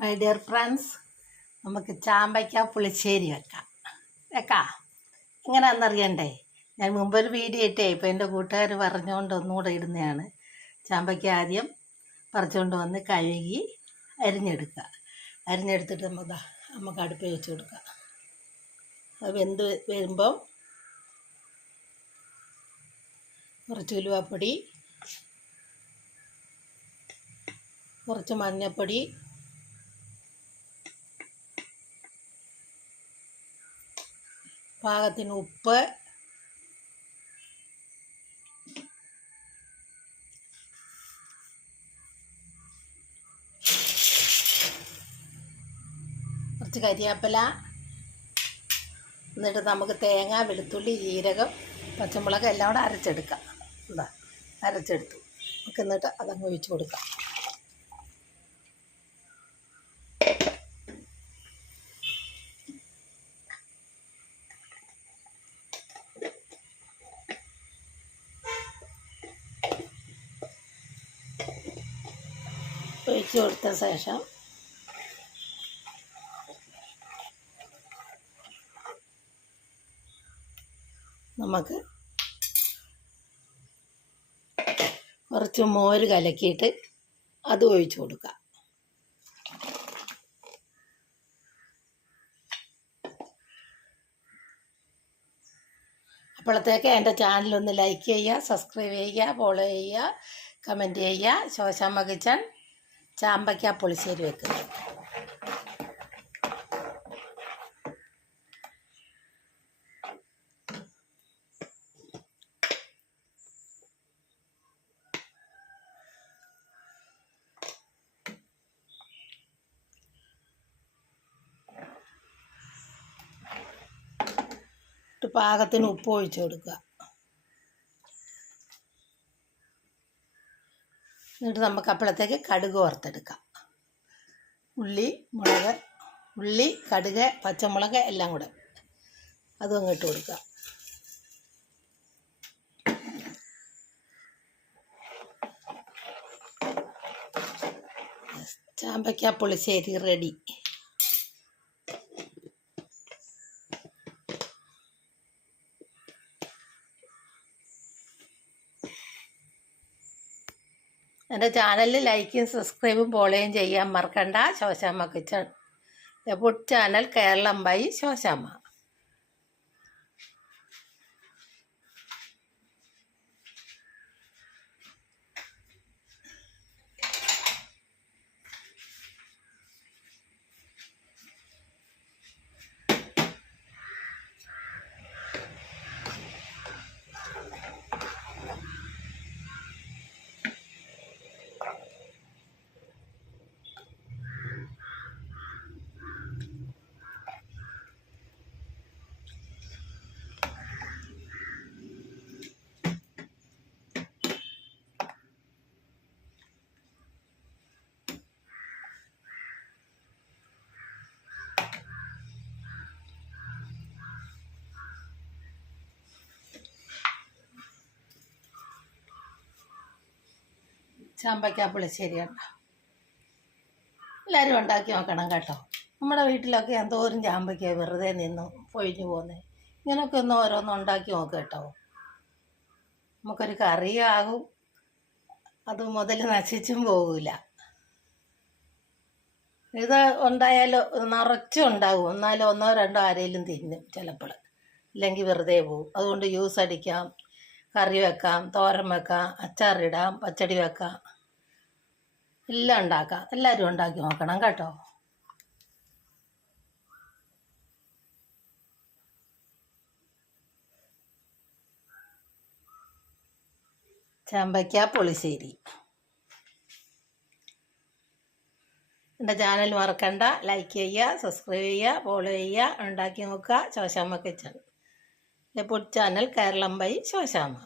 My dear friends, നമുക്ക് ചാമ്പയ്ക്ക പുളിശ്ശേരി വെക്കാം. എങ്ങനെയാണെന്നറിയണ്ടേ? ഞാൻ മുമ്പൊരു വീഡിയോ ഇട്ടേ, ഇപ്പോൾ എൻ്റെ കൂട്ടുകാർ പറഞ്ഞുകൊണ്ട് ഒന്നുകൂടെ ഇടുന്നതാണ്. ചാമ്പയ്ക്ക ആദ്യം പറിച്ചുകൊണ്ട് വന്ന് കഴുകി അരിഞ്ഞെടുത്തിട്ട് നമുക്ക് അടുപ്പിൽ വെച്ച് കൊടുക്കാം. അത് വെന്ത് വരുമ്പം കുറച്ച് ഉലുവാപ്പൊടി, കുറച്ച് മഞ്ഞൾപ്പൊടി, പാകത്തിന് ഉപ്പ്, കുറച്ച് കരിവേപ്പില, എന്നിട്ട് നമുക്ക് തേങ്ങ, വെളുത്തുള്ളി, ജീരകം, പച്ചമുളക് എല്ലാം കൂടെ അരച്ചെടുക്കാം. അരച്ചെടുത്തു നമുക്ക് എന്നിട്ട് അതങ്ങ് ഒഴിച്ച് കൊടുക്കാം. ഒഴിച്ച് കൊടുത്ത ശേഷം നമുക്ക് കുറച്ച് മോര് കലക്കിയിട്ട് അത് ഒഴിച്ച് കൊടുക്കാം. അപ്പോഴത്തേക്ക് എൻ്റെ ചാനലൊന്ന് ലൈക്ക് ചെയ്യുക, സബ്സ്ക്രൈബ് ചെയ്യുക, ഫോളോ ചെയ്യുക, കമൻറ്റ് ചെയ്യുക. ശോശാമ്മ കിച്ചൺ ചാമ്പയ്ക്ക പുളിശ്ശേരി വെക്കുന്നത്. പാകത്തിന് ഉപ്പ് ഒഴിച്ച് കൊടുക്കുക. എന്നിട്ട് നമുക്ക് അപ്പോഴത്തേക്ക് കടുക് വറുത്തെടുക്കാം. ഉള്ളി, കടുക്, പച്ചമുളക് എല്ലാം കൂടെ അതും അങ്ങോട്ട് കൊടുക്കുക. ചാമ്പയ്ക്ക പുളിശ്ശേരി റെഡി. എൻ്റെ ചാനലിൽ ലൈക്കും സബ്സ്ക്രൈബും ഫോളോയും ചെയ്യാൻ മറക്കണ്ട. Shoshamma kitchen, food channel, Keralam by Shoshamma. ചാമ്പയ്ക്ക പുളിശ്ശേരി ഉണ്ടോ? എല്ലാവരും ഉണ്ടാക്കി നോക്കണം കേട്ടോ. നമ്മുടെ വീട്ടിലൊക്കെ എന്തോരം ചാമ്പയ്ക്ക വെറുതെ നിന്ന് പൊഴിഞ്ഞു പോകുന്നത്. ഇങ്ങനെയൊക്കെ ഒന്ന് ഓരോന്നും ഉണ്ടാക്കി നോക്കുക കേട്ടോ. നമുക്കൊരു കറിയാകും, അത് മുതൽ നശിച്ചും പോകില്ല. ഇത് ഉണ്ടായാലോ നിറച്ചും ഉണ്ടാകും, എന്നാലും ഒന്നോ രണ്ടോ ആരെങ്കിലും തിന്നും ചിലപ്പോൾ, ഇല്ലെങ്കിൽ വെറുതെ പോകും. അതുകൊണ്ട് ജ്യൂസ് അടിക്കാം, കറി വെക്കാം, തോരൻ വെക്കാം, അച്ചാറിടാം, പച്ചടി വെക്കാം, എല്ലാം ഉണ്ടാക്കാം. എല്ലാവരും ഉണ്ടാക്കി നോക്കണം കേട്ടോ. ചാമ്പയ്ക്ക പുളിശ്ശേരി. എൻ്റെ ചാനൽ മറക്കണ്ട, ലൈക്ക് ചെയ്യുക, സബ്സ്ക്രൈബ് ചെയ്യുക, ഫോളോ ചെയ്യുക, ഉണ്ടാക്കി നോക്കുക. Shoshamma kitchen, food channel, Keralam by Shoshamma.